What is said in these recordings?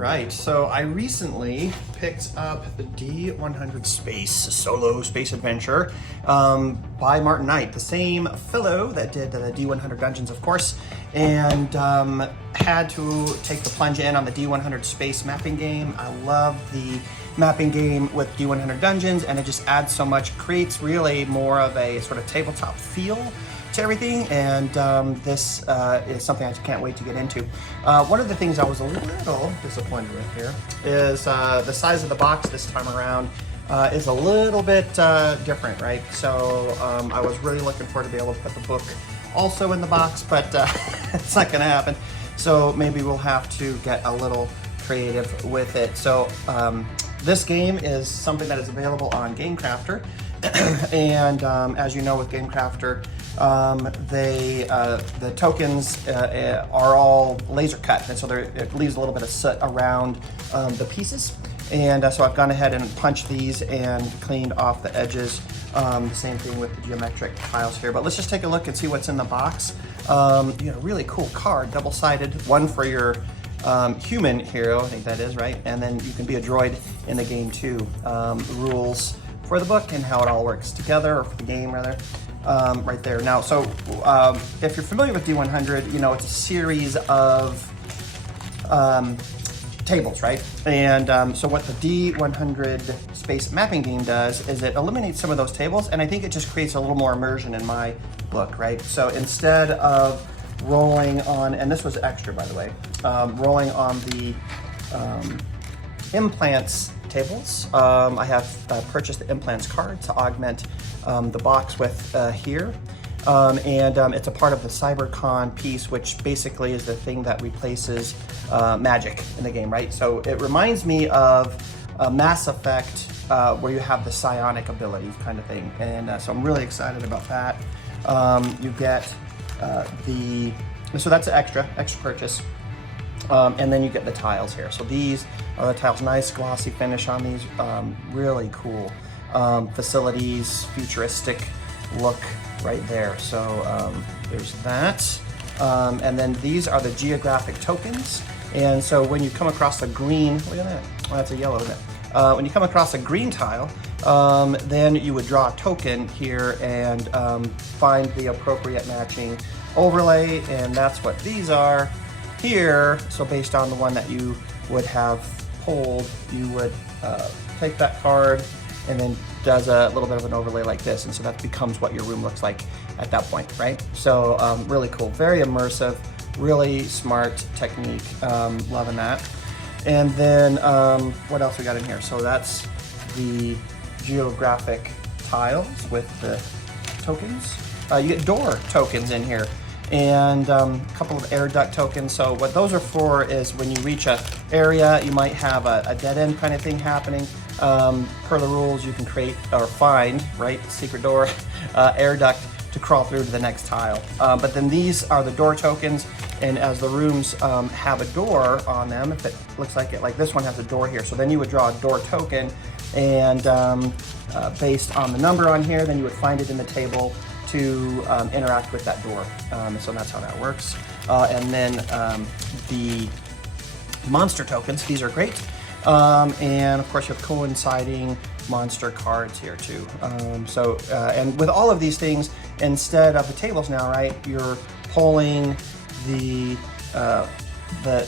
right, so I recently picked up the D100 Space Solo Space Adventure by Martin Knight, the same fellow that did the D100 Dungeons, of course, and had to take the plunge in on the D100 Space mapping game. I love the mapping game with D100 Dungeons, and it just adds so much, creates really more of a sort of tabletop feel to everything, and this is something I can't wait to get into. One of the things I was a little disappointed with here is the size of the box this time around is a little bit different, right? So I was really looking forward to be able to put the book also in the box, but it's not gonna happen. So maybe we'll have to get a little creative with it. So this game is something that is available on GameCrafter, and as you know with GameCrafter, the tokens are all laser cut, and so it leaves a little bit of soot around the pieces. And so I've gone ahead and punched these and cleaned off the edges. The same thing with the geometric tiles here. But let's just take a look and see what's in the box. You got a really cool card, double-sided, one for your human hero, I think that is, right? And then you can be a droid in the game too. Rules for the book and how it all works together, or for the game rather. Right there. Now, so if you're familiar with D100, you know it's a series of tables, right? And so what the D100 Space Mapping game does is it eliminates some of those tables, and I think it just creates a little more immersion in my book, right? So instead of rolling on, and this was extra by the way, rolling on the implants tables, I have purchased the implants card to augment the box with here, and it's a part of the CyberCon piece, which basically is the thing that replaces magic in the game, right? So it reminds me of Mass Effect, where you have the psionic abilities kind of thing, and so I'm really excited about that. You get so that's an extra purchase. And then you get the tiles here. So these are the tiles, nice glossy finish on these, really cool facilities, futuristic look right there. So there's that. And then these are the geographic tokens. And so when you come across the green, look at that, oh, that's a yellow, isn't it? When you come across a green tile, then you would draw a token here and find the appropriate matching overlay, and that's what these are here. So based on the one that you would have pulled, you would take that card and then does a little bit of an overlay like this, and so that becomes what your room looks like at that point, right? So really cool, very immersive, really smart technique, loving that. And then what else we got in here? So that's the geographic tiles with the tokens. You get door tokens in here, and a couple of air duct tokens. So what those are for is when you reach a area, you might have a dead end kind of thing happening. Per the rules, you can create or find, right, secret door, air duct to crawl through to the next tile. But then these are the door tokens, and as the rooms have a door on them, if it looks like it, like this one has a door here, so then you would draw a door token, and based on the number on here, then you would find it in the table to interact with that door. So that's how that works. And then the monster tokens, these are great. And of course you have coinciding monster cards here too. And with all of these things, instead of the tables now, right, you're pulling the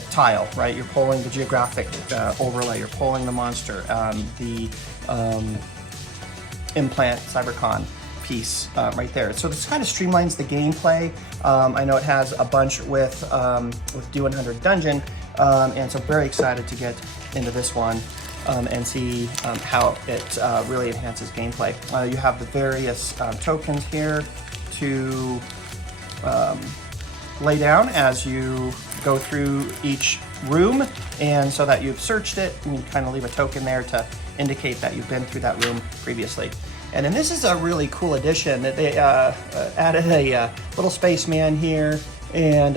tile, right? You're pulling the geographic overlay, you're pulling the monster, the implant CyberCon piece right there. So this kind of streamlines the gameplay. I know it has a bunch with D100 Dungeon, and so very excited to get into this one and see how it really enhances gameplay. You have the various tokens here to lay down as you go through each room, and so that you've searched it, and you kind of leave a token there to indicate that you've been through that room previously. And then this is a really cool addition that they added a little spaceman here, and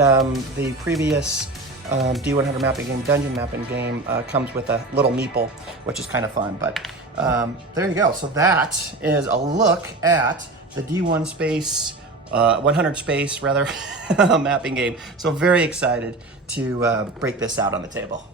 the previous D100 mapping game, dungeon mapping game, comes with a little meeple, which is kind of fun. But there you go. So that is a look at the D1 Space, 100 Space rather, mapping game. So very excited to break this out on the table.